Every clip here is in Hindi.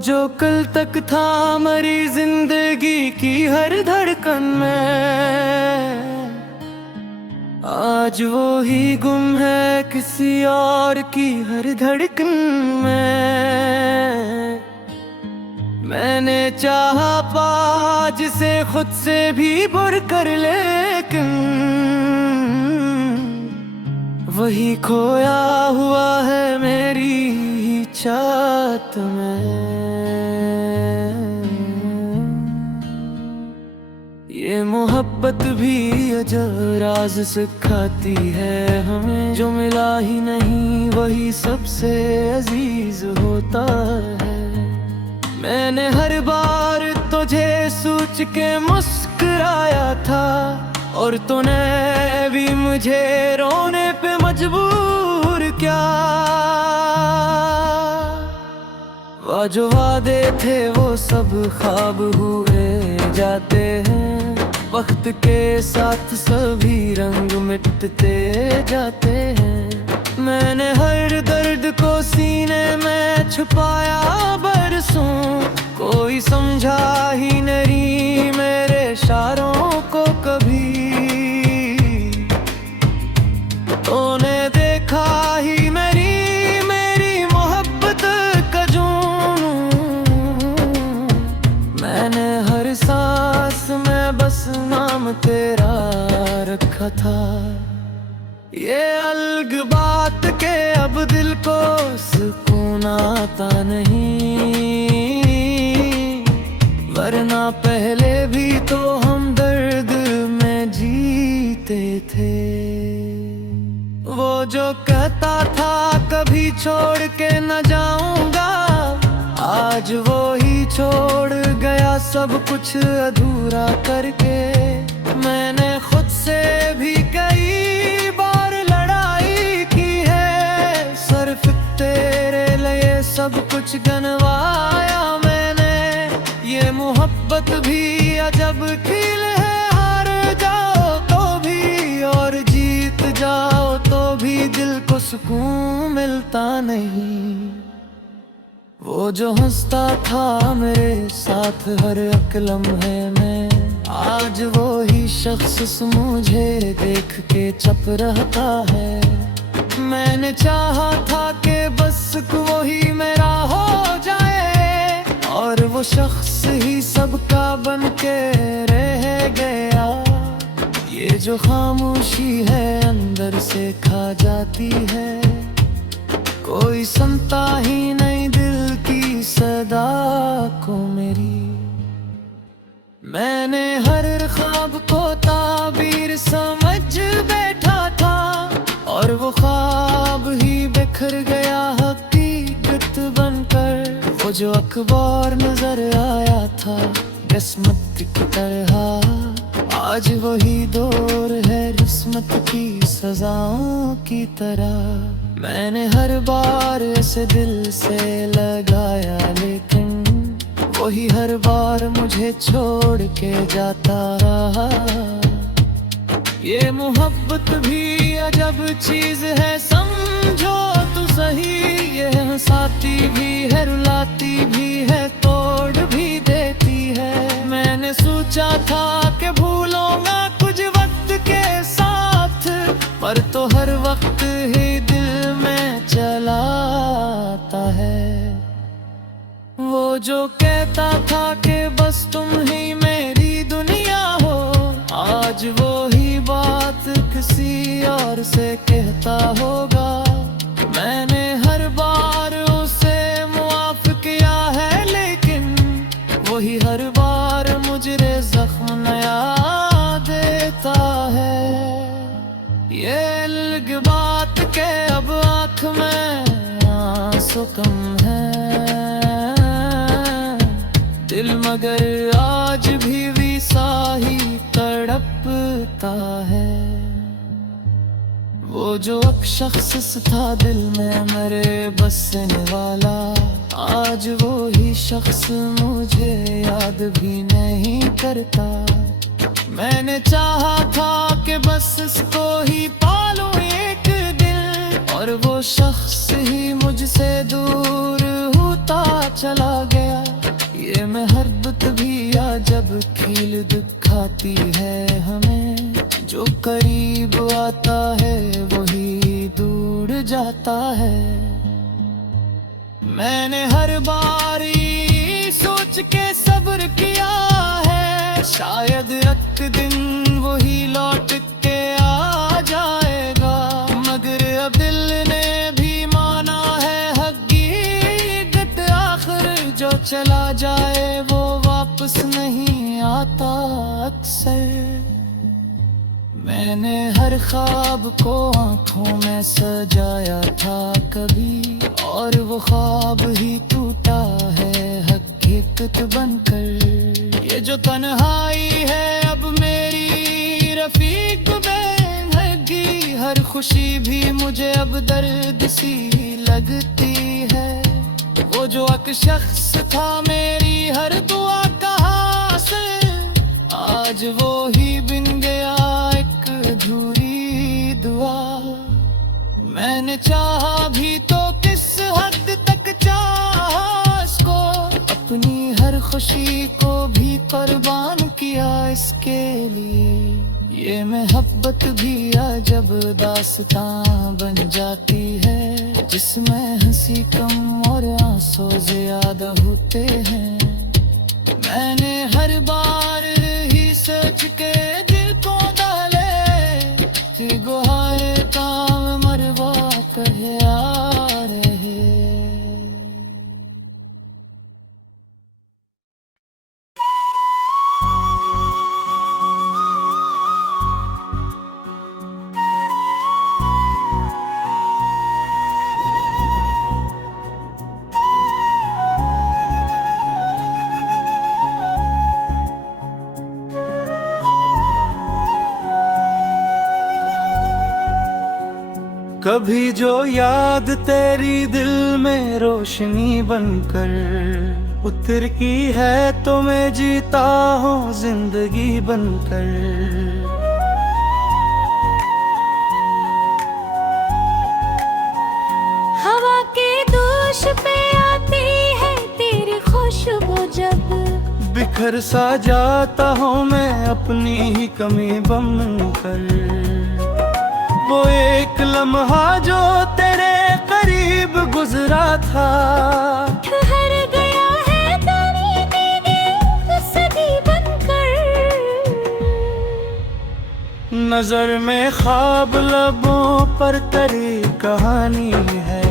जो कल तक था मरी जिंदगी की हर धड़कन में, आज वो ही गुम है किसी और की हर धड़कन में। मैंने चाहा पा जिसे खुद से भी बुर कर, लेकिन वही खोया हुआ है मेरी ही चाहत में। ये मोहब्बत भी अजब राज सिखाती है हमें, जो मिला ही नहीं वही सबसे अजीज होता है। मैंने हर बार तुझे सोच के मुस्कुराया था, और तूने भी मुझे रोने पे मजबूर किया। जो वादे थे वो सब ख्वाब हुए जाते हैं, वक्त के साथ सभी रंग मिटते जाते हैं। मैंने हर दर्द को सीने में छुपाया बरसों, कोई समझा ही नहीं मेरे इशारों को कभी। तूने देखा ही मेरी मोहब्बत का जुनून, मैंने हर सांस में बस नाम तेरा रखा था। ये अलग बात के अब दिल को सुकून आता नहीं, वरना पहले भी तो हम दर्द में जीते थे। वो जो कहता था कभी छोड़ के न जाऊंगा, आज वो ही छोड़ गया सब कुछ अधूरा करके। मैंने खुद से भी कई बार लड़ाई की है, सिर्फ तेरे लिए सब कुछ गंवाया मैंने। ये मोहब्बत भी अजब खेल है, हार जाओ तो भी और जीत जाओ तो भी दिल को सुकून मिलता नहीं। वो जो हंसता था मेरे साथ हर एक लम्हे में, आज वो ही शख्स मुझे देख के चुप रहता है। मैंने चाहा था कि बस वो ही मेरा हो जाए, और वो शख्स ही सबका बन के रह गया। ये जो खामोशी है अंदर से खा जाती है, कोई सुनता ही नहीं दिल की सदा को मेरी। मैंने हर ख्वाब को ताबीर समझ बैठा था, और वो ख्वाब ही बिखर गया हकीकत बनकर। वो जो अखबार नजर आया था किस्मत की तरह, आज वही दौर है किस्मत की सजाओं की तरह। मैंने हर बार ऐसे दिल से लगाया, लेकिन वही हर बार मुझे छोड़ के जाता रहा। ये मोहब्बत भी अजब चीज है, समझो तो सही। ये हंसाती भी है, रुलाती भी है, तोड़ भी देती है। मैंने सोचा था कि भूलूंगा कुछ वक्त के साथ, पर तो हर वक्त ही दिल में चला आता है। वो जो कहता था कि बस तुम ही मेरी दुनिया हो, आज वो ही बात किसी और से कहता होगा। मैंने हर बार उसे मुआफ किया है, लेकिन वही हर बार मुझे जख्म नया देता है। ये अलग बात के अब आँख में आंसू कम है, दिल मगर आज भी वैसा ही तड़पता है। वो जो एक शख्स था दिल में मेरे बसने वाला, आज वो ही शख्स मुझे याद भी नहीं करता। मैंने चाहा था कि बस इसको ही पालूं एक दिन, और वो शख्स ही मुझसे दूर होता चला गया। करीब आता है वही दूर जाता है। मैंने हर बारी सोच के सब्र किया है, शायद एक दिन वही लौट के आ जाएगा। मगर अब दिल ने भी माना है हकीकत, आखिर जो चला जाए वो वापस नहीं आता अक्सर। मैंने हर ख्वाब को आंखों में सजाया था कभी, और वो ख्वाब ही टूटा है हकीकत बनकर। ये जो तन्हाई है अब मेरी रफीक बनेगी, हर खुशी भी मुझे अब दर्द सी लगती है। वो जो एक शख्स था मेरी हर दुआ का हासिल, आज वो ही बिन गया एक अधूरी दुआ। मैंने चाहा भी तो किस हद तक चाहा इसको, अपनी हर खुशी को भी कुर्बान किया इसके लिए। ये मोहब्बत भी अजब दास्तां बन जाती है, जिसमें हंसी कम और आंसू ज्यादा होते हैं। मैंने हर बार ही सोच के दिल को डाले, फिर गुहारे काम मरवा कहे आ रहे। कभी जो याद तेरी दिल में रोशनी बनकर उतरती है, तो मैं जीता हूँ जिंदगी बनकर। हवा के दोष पे आती है तेरी खुशबू, जब बिखर सा जाता हूँ मैं अपनी ही कमी बनकर। वो एक लम्हा जो तेरे करीब गुजरा था, ठहर गया है तेरी दीदी सदी बनकर। नजर में ख्वाब लबों पर तेरी कहानी है,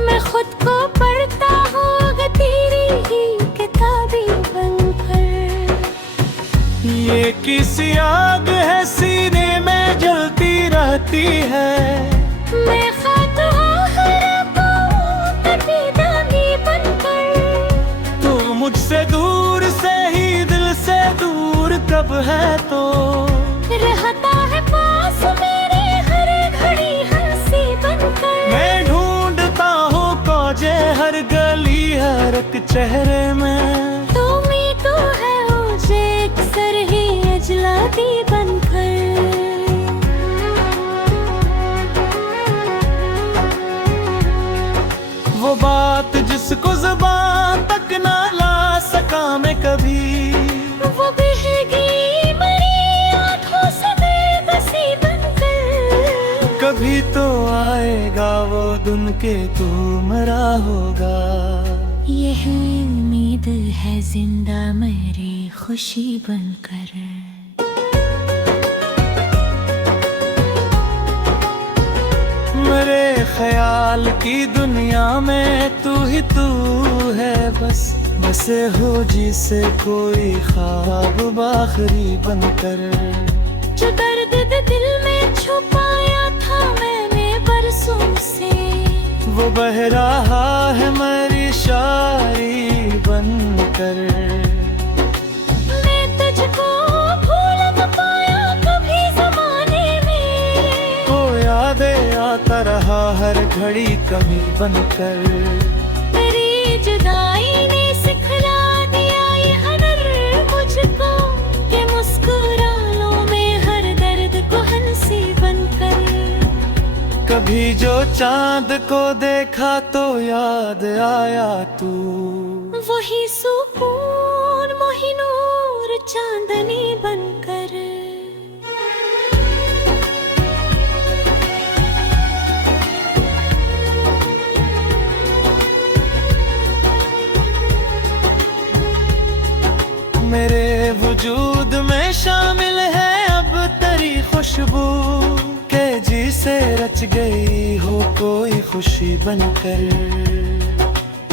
मैं खुद को पढ़ता हूँ तेरी ही किताबी बनकर। ये किसी आग है सीने में जलती रहती है, मैं खाक हूँ हर कभी दानी बनकर। तू मुझसे दूर से ही दिल से दूर कब है, तो रहता है पास मेरे हर घड़ी हंसी बनकर। मैं ढूंढता हूँ खोजे हर गली हर एक चेहरे में, तुम ही तो है मुझे अक्सर ही अजलाती बनकर। वो बात जिसको ज़ुबान तक ना ला सका मैं कभी, वो बहगी मरी आँखों से बेबसी बनकर। कभी तो आएगा वो दिन के तू मरा होगा। यह उम्मीद है जिंदा मेरी खुशी बनकर। मेरे ख्याल की दुनिया में तू ही तू है बस, बसे हो जिसे कोई ख्वाब बाखरी बनकर। जो दर्द दिल में छुपाया था मैंने बरसों से, वो बह रहा है मेरी शायरी बनकर। मैं तुझको भूल न पाया कभी ज़माने में, तो यादें आता रहा हर घड़ी कमी बनकर। तेरी जुदाई ने सिखला दिया ये हुनर मुझको, कि मुस्कुरा लूं मैं हर दर्द को हंसी बनकर। कभी जो चांद को देखा तो याद आया तू, वही सुकून मोहिनूर चांदनी बनकर। जी से रच गई हो कोई खुशी बनकर।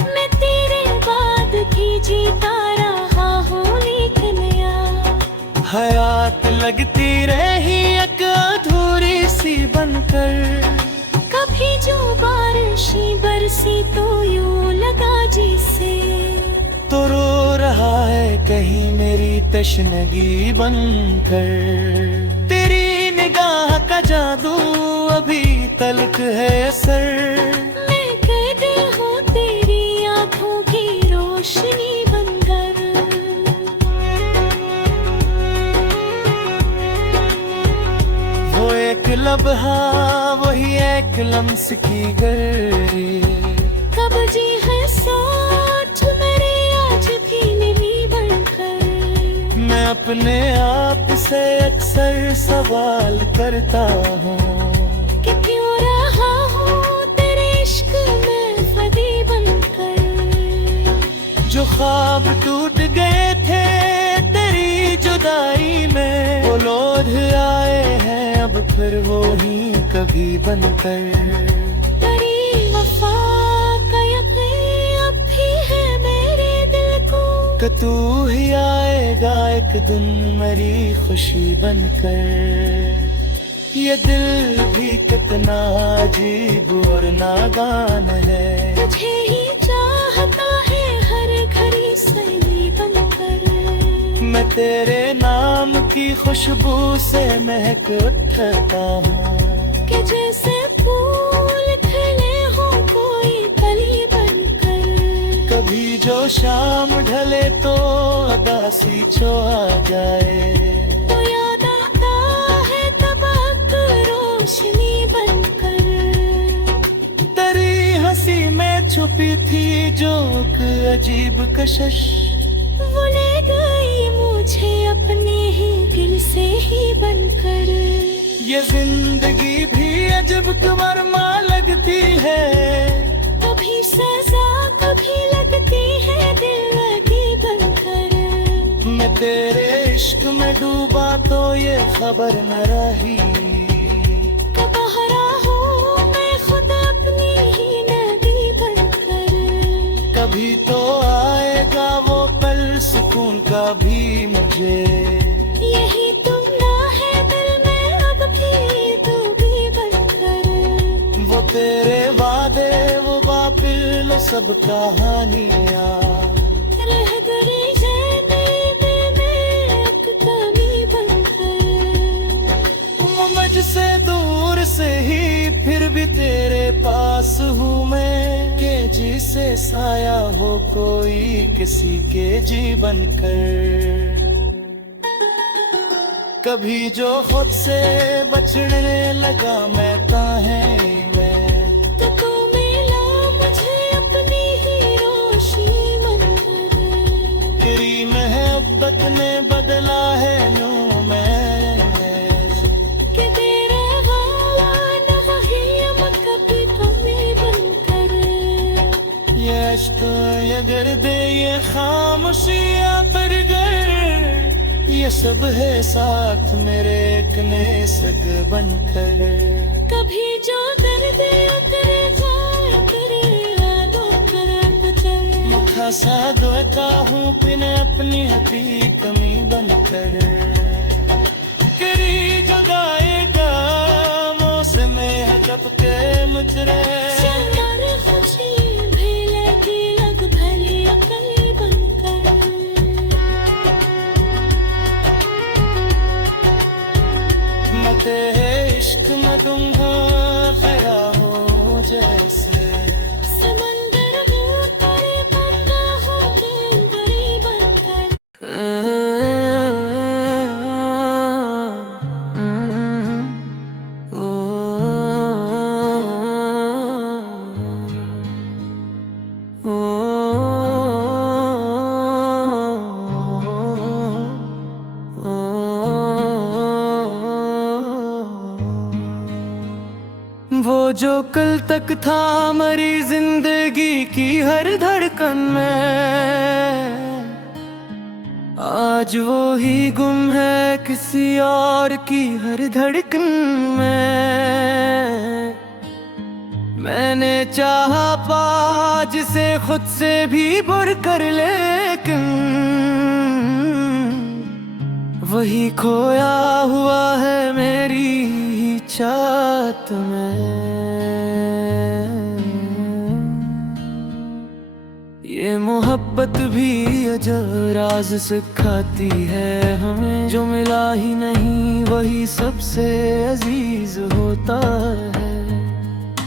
मैं तेरे बाद भी जीता रहा हूँ लिख लिया। हयात लगती रही एक अधूरी सी बनकर। कभी जो बारिशी बरसी तो यूं लगा जैसे तो रो रहा है कहीं मेरी तशनगी बनकर। तेरी निगाह का जादू अभी तलक है असर। मैं कैद हूँ तेरी आँखों की रोशनी बनकर। वो एक लम्हा वही एक लम्स की गरी। कब जी है सोच मेरे आज भी मिली बनकर। मैं अपने आप से अक्सर सवाल करता हूँ कि क्यों रहा हूँ तेरे इश्क में फदी बनकर। जो ख्वाब टूट गए थे तेरी जुदाई में, वो लौट आए हैं अब फिर वो ही कभी बनकर। तेरी वफा का यकीन अब भी है मेरे दिल को कि तू ही आएगा एक दिन मेरी खुशी बनकर। ये दिल भी कितना अजीब और नादान है, तुझे ही चाहता है हर घड़ी सही बनकर। मैं तेरे नाम की खुशबू से महक उठता हूँ कि जैसे फूल खिले हो कोई कली बनकर। कभी जो शाम ढले तो अदासी छो आ जाए, तो याद आता है तबक रोशनी बनकर। तेरी हंसी में छुपी थी जो एक अजीब कशिश, वो ले गई मुझे अपने ही दिल से ही बनकर। ये जिंदगी भी अजब कमरमा लगती है, कभी सजा कभी लगती है दिल लगी बनकर। मैं तेरे इश्क में डूबा तो ये खबर न रही, कब हरा हूँ मैं खुद अपनी ही नदी बनकर। कभी तो आएगा वो पल सुकून का भी मुझे। यही तुम ना है दिल में अब भी तू भी बनकर। वो तेरे वादे वो बातिल सब कहानियाँ, रह गई ज़िंदगी में एक कमी बनकर। वो मुझसे दूर से ही फिर भी तेरे पास हूँ मैं, के जी से साया हो कोई किसी के जीवन कर। कभी जो खुद से बचने लगा मैं काहे में, तो तू मिला मुझे अपनी ही रोशनी बनकर। तेरी मोहब्बत ने बदला है नू मैं, कि तेरे वाला नहीं अब कभी कमी बनकर। ये अश्क ये गर्दे ये खामोशियाँ पर गर, ये सब है साथ मेरे एक नेसग बनकर। कभी जो दर्द उतरे जाए तेरे यादों कर अब चल। खासा धोता हूँ पिने अपनी हती कमी बनकर। करी जुदाई का मौसम है कब के मुजरे, शर्मार खुशी भी लगी लग भरी अकल बनकर। मैं तेरे इश्क में गुम्हा गया हूँ जैसे, समंदर में तेरे बंदा हूँ दिलबरी बनकर। वो जो कल तक था मरी जिंदगी की हर धड़कन में, आज वो ही गुम है किसी और की हर धड़कन में। मैंने चाहा पा जिसे खुद से भी बुर कर, लेकिन वही खोया हुआ है मेरी ही चाहत में। ये मोहब्बत भी अजब राज सिखाती है हमें, जो मिला ही नहीं वही सबसे अजीज होता है।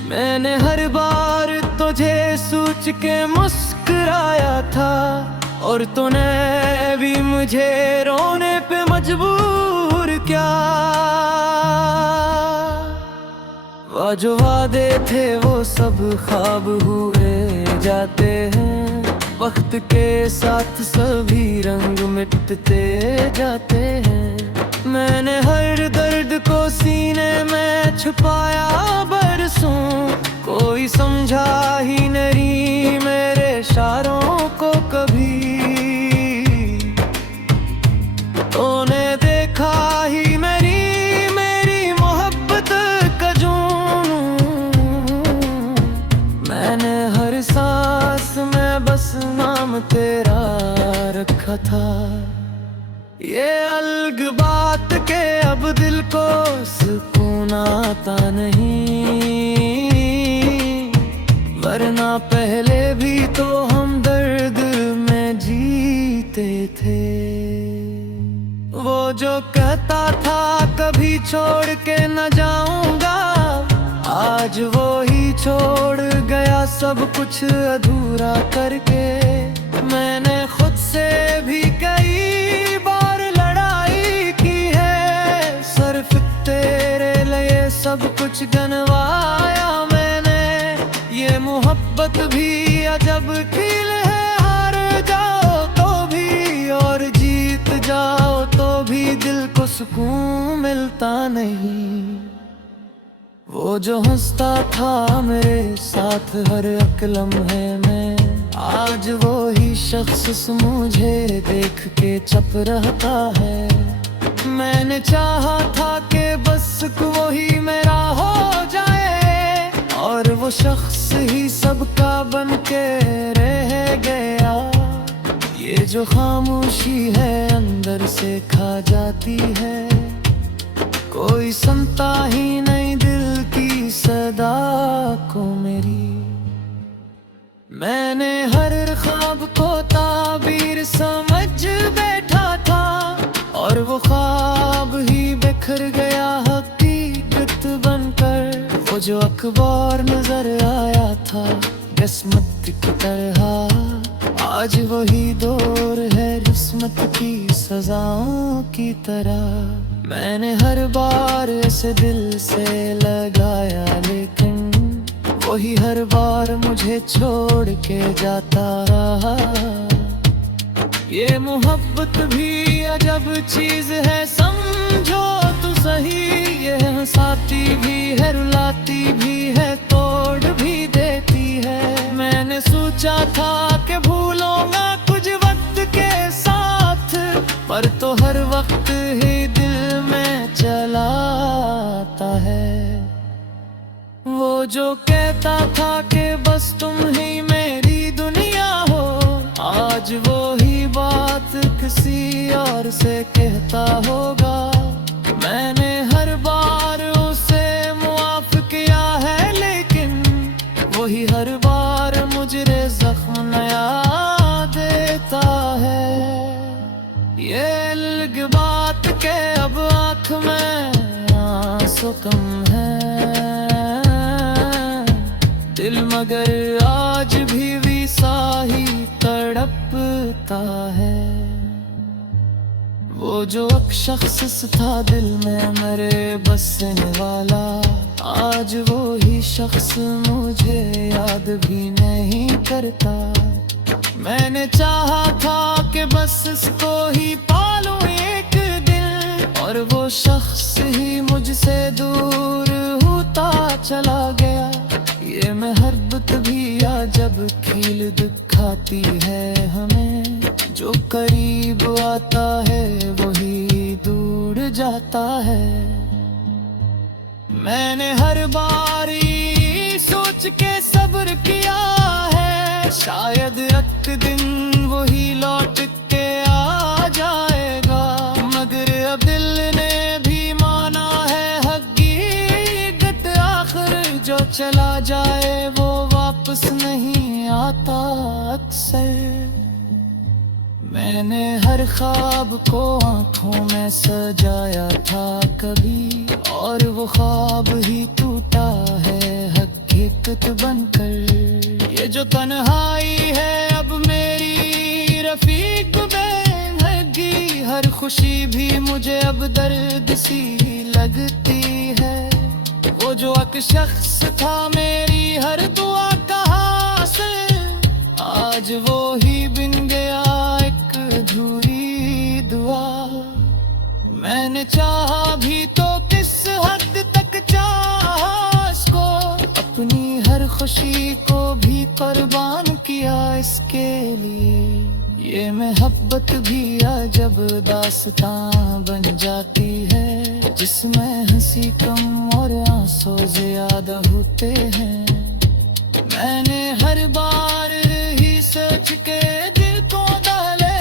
मैंने हर बार तुझे सोच के मुस्कुराया था, और तूने भी मुझे रोने पे मजबूर किया। जो वादे थे वो सब ख्वाब हुए जाते हैं, वक्त के साथ सभी रंग मिटते जाते हैं। मैंने हर दर्द को सीने में छुपाया बरसों, कोई समझा ही नहीं मेरे इशारों को कभी। तूने देखा ही मेरी मोहब्बत का जुनून, मैंने हर सांस में बस नाम तेरा रखा था। ये अलग बात के अब दिल को सुकून आता नहीं, वरना पहले भी तो हम दर्द में जीते थे। वो जो कहता था कभी छोड़ के न जाऊंगा, आज वो ही छोड़ गया सब कुछ अधूरा करके। मैंने खुद से भी कई बार लड़ाई की है, सिर्फ तेरे लिए सब कुछ गंवाया मैंने। ये मोहब्बत भी अजब खेल है, हार जाओ तो भी और जीत जाओ तो भी दिल को सुकून मिलता नहीं। वो जो हंसता था मेरे साथ हर एक लम्हे में, आज वो ही शख्स मुझे देख के चुप रहता है। मैंने चाहा था कि बस वो ही मेरा हो जाए, और वो शख्स ही सबका बन के रह गया। ये जो खामोशी है अंदर से खा जाती है, कोई सुनता ही नहीं दिल की सदा को मेरी। मैंने हर ख्वाब को ताबीर समझ बैठा था, और वो ख्वाब ही बिखर गया हकीकत बनकर। वो जो अखबार नजर आया था किस्मत की तरह, आज वही दौर है किस्मत की सजाओं की तरह। मैंने हर बार ऐसे दिल से लगाया, लेकिन वही हर बार मुझे छोड़ के जाता रहा। ये मोहब्बत भी अजब चीज है, समझो तो सही। ये हंसाती भी है, रुलाती भी है, तोड़ भी देती है। मैंने सोचा था कि भूलूंगा कुछ वक्त के साथ, पर तो हर वक्त ही दिल में चला आता है। वो जो कहता था कि बस तुम ही मेरी दुनिया हो, आज वो ही बात किसी और से कहता होगा। मैंने हर बार उसे मुआफ किया है, लेकिन वही हर बार मुझे जख्म नया देता है। ये अलग बात के अब आँख में आंसू कम है, दिल मगर आज भी वैसा ही तड़पता है। वो जो एक शख्स था दिल में मेरे बसने वाला, आज वो ही शख्स मुझे याद भी नहीं करता। मैंने चाहा था कि बस इसको ही पालूं एक दिन, और वो शख्स ही मुझसे दूर होता चला गया। ये मोहब्बत भी अजब खेल दिखाती है हमें, जो करीब आता है वही दूर जाता है। मैंने हर बार सोचा सोच के सब्र किया है, शायद एक दिन वही लौट के आ जाएगा। मगर अब दिल ने भी माना है हकीकत, आखिर जो चला जाए वो वापस नहीं आता अक्सर। मैंने हर ख्वाब को आंखों में सजाया था कभी, और वो ख्वाब ही टूटा है हकीकत बनकर। ये जो तन्हाई है अब मेरी रफीक बेनहगी, हर खुशी भी मुझे अब दर्द सी लगती है। वो जो एक शख्स था मेरी हर दुआ का हासिल, आज वो ही बिन गया एक अधूरी दुआ। मैंने चाहा भी तो किस हद तक चाहा इसको, अपनी हर खुशी को भी कुर्बान किया इसके लिए। ये मोहब्बत भी अजब दास्तां बन जाती है, जिसमें हंसी कम और आंसू ज्यादा होते हैं। मैंने हर बार ही सोच के दिल को डाले,